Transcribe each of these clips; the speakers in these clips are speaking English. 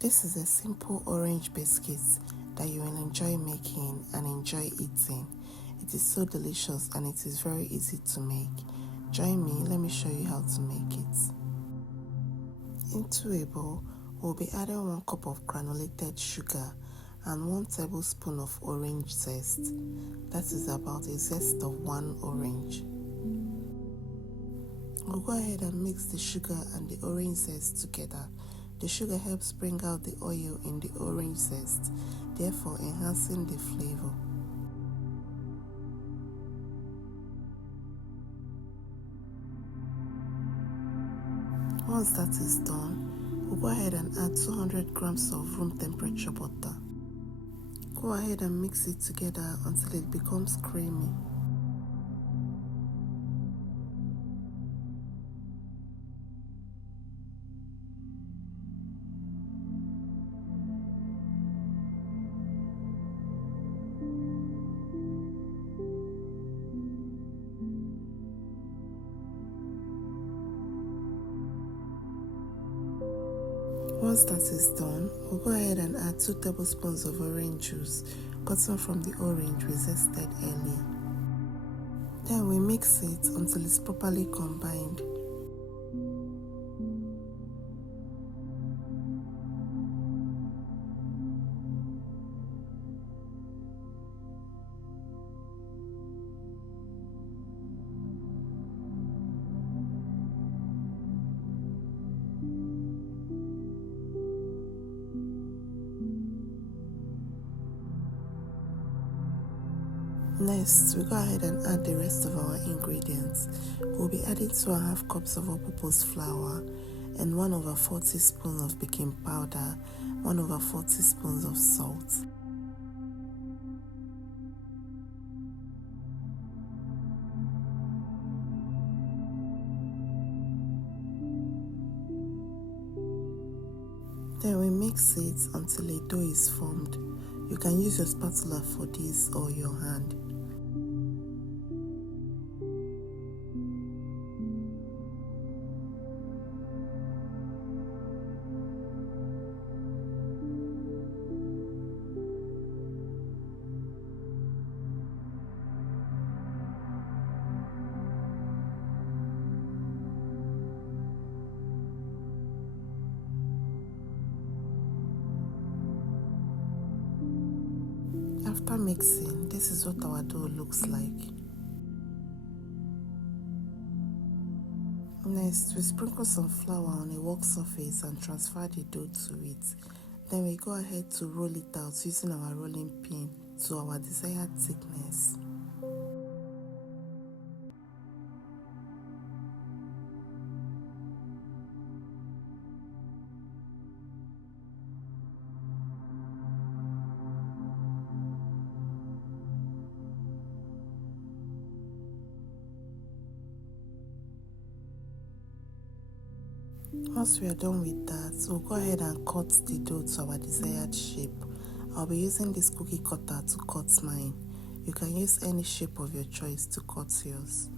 This is a simple orange biscuit that you will enjoy making and enjoy eating. It is so delicious and it is very easy to make. Join me, let me show you how to make it. Into a bowl, we'll be adding 1 cup of granulated sugar and 1 tablespoon of orange zest. That is about a zest of 1 orange. We'll go ahead and mix the sugar and the orange zest together. The sugar helps bring out the oil in the orange zest, therefore enhancing the flavor. Once that is done, we'll go ahead and add 200 grams of room temperature butter. Go ahead and mix it together until it becomes creamy. Once that is done, we'll go ahead and add 2 tablespoons of orange juice gotten from the orange we zested earlier. Then we mix it until it's properly combined. Next, we go ahead and add the rest of our ingredients. We'll be adding 2.5 cups of all-purpose flour and 1/4 teaspoon of baking powder, 1/4 teaspoons of salt. Then we mix it until a dough is formed. You can use your spatula for this or your hand. After mixing, this is what our dough looks like. Next, we sprinkle some flour on a work surface and transfer the dough to it. Then we go ahead to roll it out using our rolling pin to our desired thickness. Once we are done with that, we'll go ahead and cut the dough to our desired shape. I'll be using this cookie cutter to cut mine. You can use any shape of your choice to cut yours.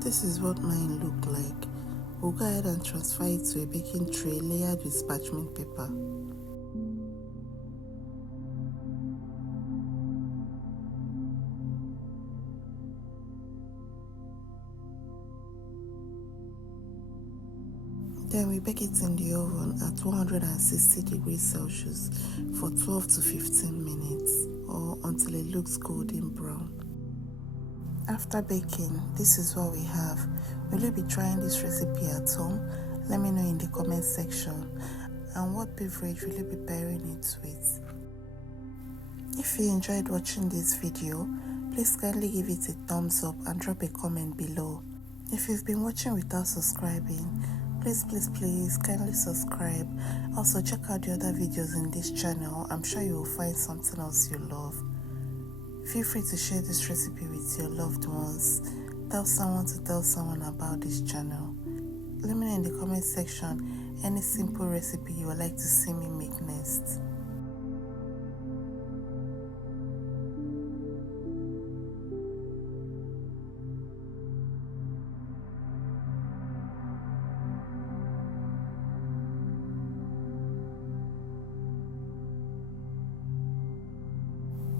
This is what mine looked like. We'll go ahead and transfer it to a baking tray layered with parchment paper. Then we bake it in the oven at 160 degrees Celsius for 12 to 15 minutes or until it looks golden brown. After baking, this is what we have. Will you be trying this recipe at home? Let me know in the comment section. And what beverage will you be pairing it with? If you enjoyed watching this video, please kindly give it a thumbs up and drop a comment below. If you've been watching without subscribing, please kindly subscribe. Also check out the other videos in this channel. I'm sure you will find something else you love. Feel free to share this recipe with your loved ones. Tell someone to tell someone about this channel. Let me know in the comment section any simple recipe you would like to see me make next.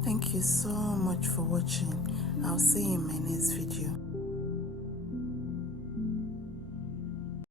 Thank you so much for watching. I'll see you in my next video.